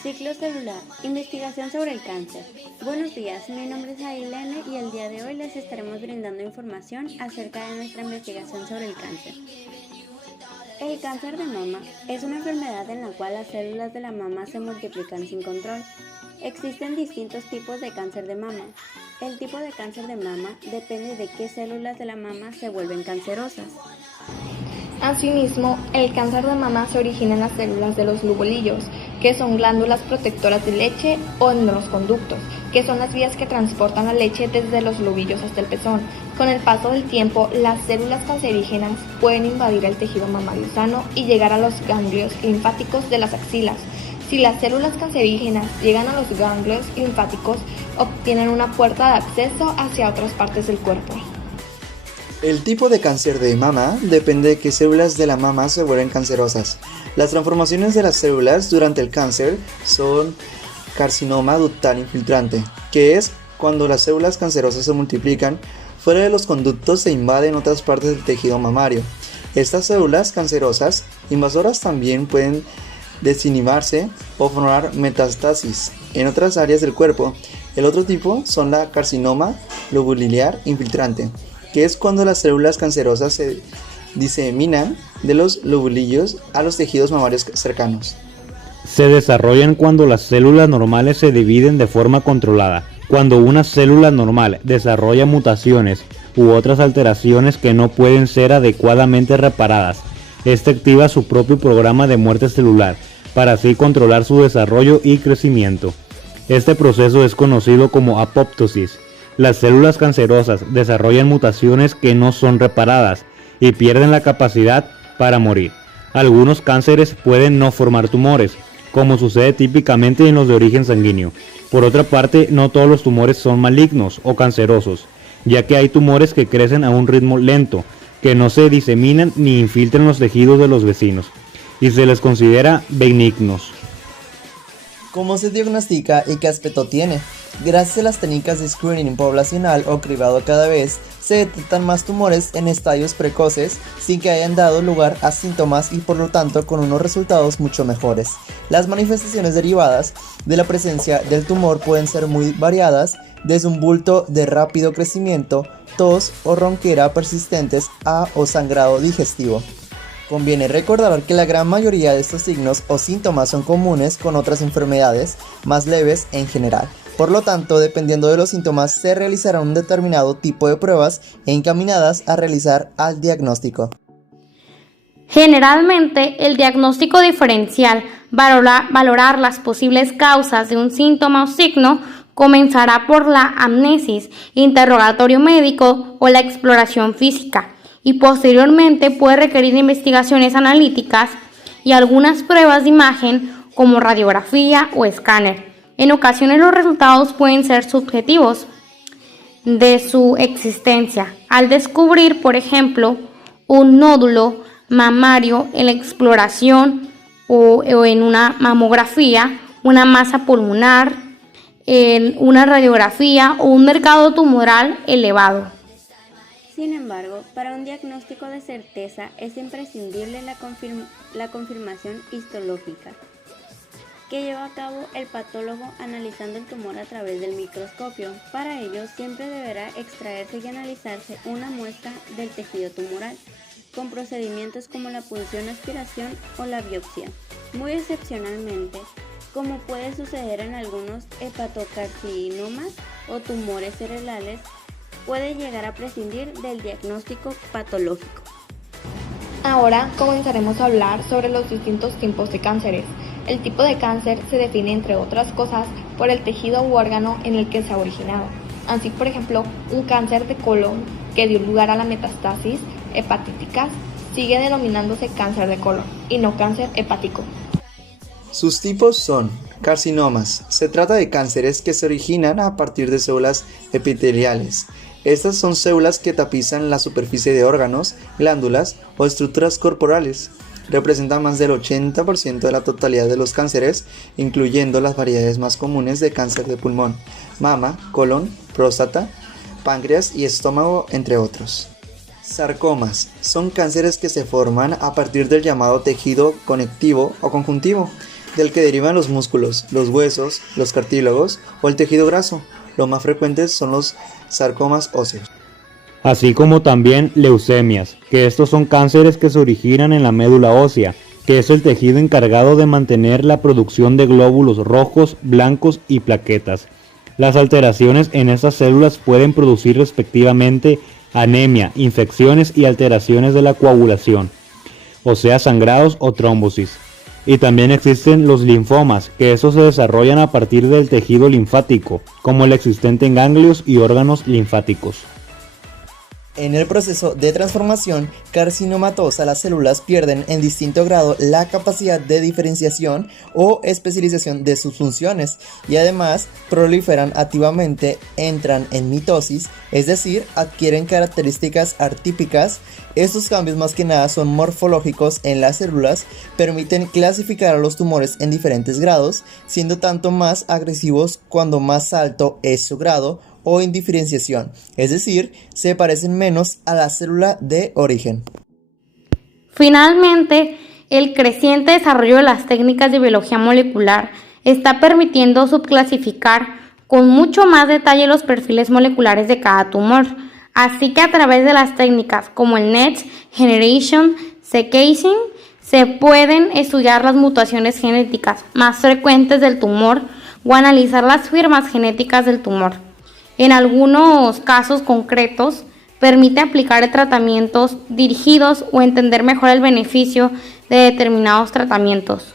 Ciclo celular, investigación sobre el cáncer. Buenos días, mi nombre es Ailene y el día de hoy les estaremos brindando información acerca de nuestra investigación sobre el cáncer. El cáncer de mama es una enfermedad en la cual las células de la mama se multiplican sin control. Existen distintos tipos de cáncer de mama. El tipo de cáncer de mama depende de qué células de la mama se vuelven cancerosas. Asimismo, el cáncer de mama se origina en las células de los lobulillos, que son glándulas protectoras de leche, o en los conductos, que son las vías que transportan la leche desde los lobillos hasta el pezón. Con el paso del tiempo, las células cancerígenas pueden invadir el tejido mamario sano y llegar a los ganglios linfáticos de las axilas. Si las células cancerígenas llegan a los ganglios linfáticos, obtienen una puerta de acceso hacia otras partes del cuerpo. El tipo de cáncer de mama depende de qué células de la mama se vuelven cancerosas. Las transformaciones de las células durante el cáncer son carcinoma ductal infiltrante, que es cuando las células cancerosas se multiplican fuera de los conductos e invaden otras partes del tejido mamario. Estas células cancerosas invasoras también pueden desinhibarse o formar metástasis en otras áreas del cuerpo. El otro tipo son la carcinoma lobuliliar infiltrante, que es cuando las células cancerosas se diseminan de los lobulillos a los tejidos mamarios cercanos. Se desarrollan cuando las células normales se dividen de forma controlada. Cuando una célula normal desarrolla mutaciones u otras alteraciones que no pueden ser adecuadamente reparadas, esta activa su propio programa de muerte celular para así controlar su desarrollo y crecimiento. Este proceso es conocido como apoptosis. Las células cancerosas desarrollan mutaciones que no son reparadas y pierden la capacidad para morir. Algunos cánceres pueden no formar tumores, como sucede típicamente en los de origen sanguíneo. Por otra parte, no todos los tumores son malignos o cancerosos, ya que hay tumores que crecen a un ritmo lento, que no se diseminan ni infiltran los tejidos de los vecinos, y se les considera benignos. ¿Cómo se diagnostica y qué aspecto tiene? Gracias a las técnicas de screening poblacional o cribado cada vez, se detectan más tumores en estadios precoces sin que hayan dado lugar a síntomas y por lo tanto con unos resultados mucho mejores. Las manifestaciones derivadas de la presencia del tumor pueden ser muy variadas, desde un bulto de rápido crecimiento, tos o ronquera persistentes o sangrado digestivo. Conviene recordar que la gran mayoría de estos signos o síntomas son comunes con otras enfermedades más leves en general. Por lo tanto, dependiendo de los síntomas, se realizará un determinado tipo de pruebas encaminadas a realizar al diagnóstico. Generalmente, el diagnóstico diferencial, valorar las posibles causas de un síntoma o signo, comenzará por la amnesis, interrogatorio médico o la exploración física, y posteriormente puede requerir investigaciones analíticas y algunas pruebas de imagen como radiografía o escáner. En ocasiones los resultados pueden ser subjetivos de su existencia. Al descubrir, por ejemplo, un nódulo mamario en la exploración o en una mamografía, una masa pulmonar, en una radiografía o un mercado tumoral elevado. Sin embargo, para un diagnóstico de certeza es imprescindible la confirmación histológica, que lleva a cabo el patólogo analizando el tumor a través del microscopio. Para ello, siempre deberá extraerse y analizarse una muestra del tejido tumoral, con procedimientos como la punción, aspiración o la biopsia. Muy excepcionalmente, como puede suceder en algunos hepatocarcinomas o tumores cerebrales, puede llegar a prescindir del diagnóstico patológico. Ahora comenzaremos a hablar sobre los distintos tipos de cánceres. El tipo de cáncer se define, entre otras cosas, por el tejido u órgano en el que se ha originado. Así, por ejemplo, un cáncer de colon que dio lugar a la metástasis hepatíticas sigue denominándose cáncer de colon y no cáncer hepático. Sus tipos son carcinomas. Se trata de cánceres que se originan a partir de células epiteliales. Estas son células que tapizan la superficie de órganos, glándulas o estructuras corporales. Representan más del 80% de la totalidad de los cánceres, incluyendo las variedades más comunes de cáncer de pulmón, mama, colon, próstata, páncreas y estómago, entre otros. Sarcomas son cánceres que se forman a partir del llamado tejido conectivo o conjuntivo. del que derivan los músculos, los huesos, los cartílagos o el tejido graso. Los más frecuentes son los sarcomas óseos. Así como también leucemias, que estos son cánceres que se originan en la médula ósea, que es el tejido encargado de mantener la producción de glóbulos rojos, blancos y plaquetas. Las alteraciones en estas células pueden producir respectivamente anemia, infecciones y alteraciones de la coagulación, o sea, sangrados o trombosis. Y también existen los linfomas, que estos se desarrollan a partir del tejido linfático, como el existente en ganglios y órganos linfáticos. En el proceso de transformación carcinomatosa, las células pierden en distinto grado la capacidad de diferenciación o especialización de sus funciones y además proliferan activamente, entran en mitosis, es decir, adquieren características artípicas. Estos cambios más que nada son morfológicos en las células, permiten clasificar a los tumores en diferentes grados, siendo tanto más agresivos cuando más alto es su grado o indiferenciación, es decir, se parecen menos a la célula de origen. Finalmente, el creciente desarrollo de las técnicas de biología molecular está permitiendo subclasificar con mucho más detalle los perfiles moleculares de cada tumor, así que a través de las técnicas como el Next Generation Sequencing se pueden estudiar las mutaciones genéticas más frecuentes del tumor o analizar las firmas genéticas del tumor. En algunos casos concretos, permite aplicar tratamientos dirigidos o entender mejor el beneficio de determinados tratamientos.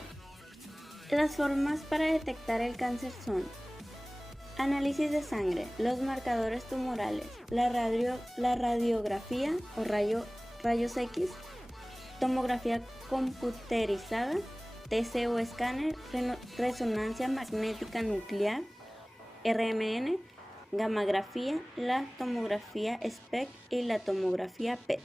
Las formas para detectar el cáncer son: análisis de sangre, los marcadores tumorales, la radiografía o rayos X, tomografía computerizada, TC o escáner, resonancia magnética nuclear, RMN, gammagrafía, la tomografía SPECT y la tomografía PET.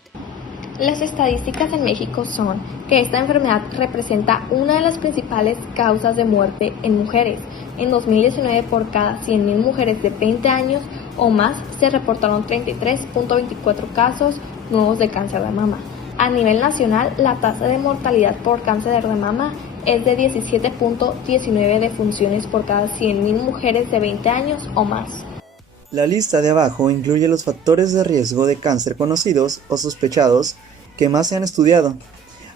Las estadísticas en México son que esta enfermedad representa una de las principales causas de muerte en mujeres. En 2019, por cada 100.000 mujeres de 20 años o más, se reportaron 33.24 casos nuevos de cáncer de mama. A nivel nacional, la tasa de mortalidad por cáncer de mama es de 17.19 defunciones por cada 100.000 mujeres de 20 años o más. La lista de abajo incluye los factores de riesgo de cáncer conocidos o sospechados que más se han estudiado,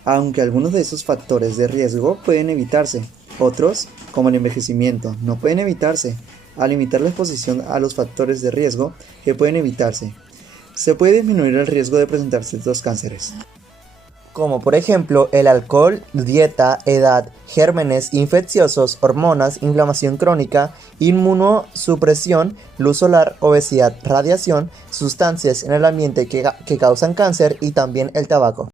aunque algunos de esos factores de riesgo pueden evitarse. Otros, como el envejecimiento, no pueden evitarse. Al limitar la exposición a los factores de riesgo que pueden evitarse, se puede disminuir el riesgo de presentarse estos cánceres, como por ejemplo el alcohol, dieta, edad, gérmenes infecciosos, hormonas, inflamación crónica, inmunosupresión, luz solar, obesidad, radiación, sustancias en el ambiente que causan cáncer y también el tabaco.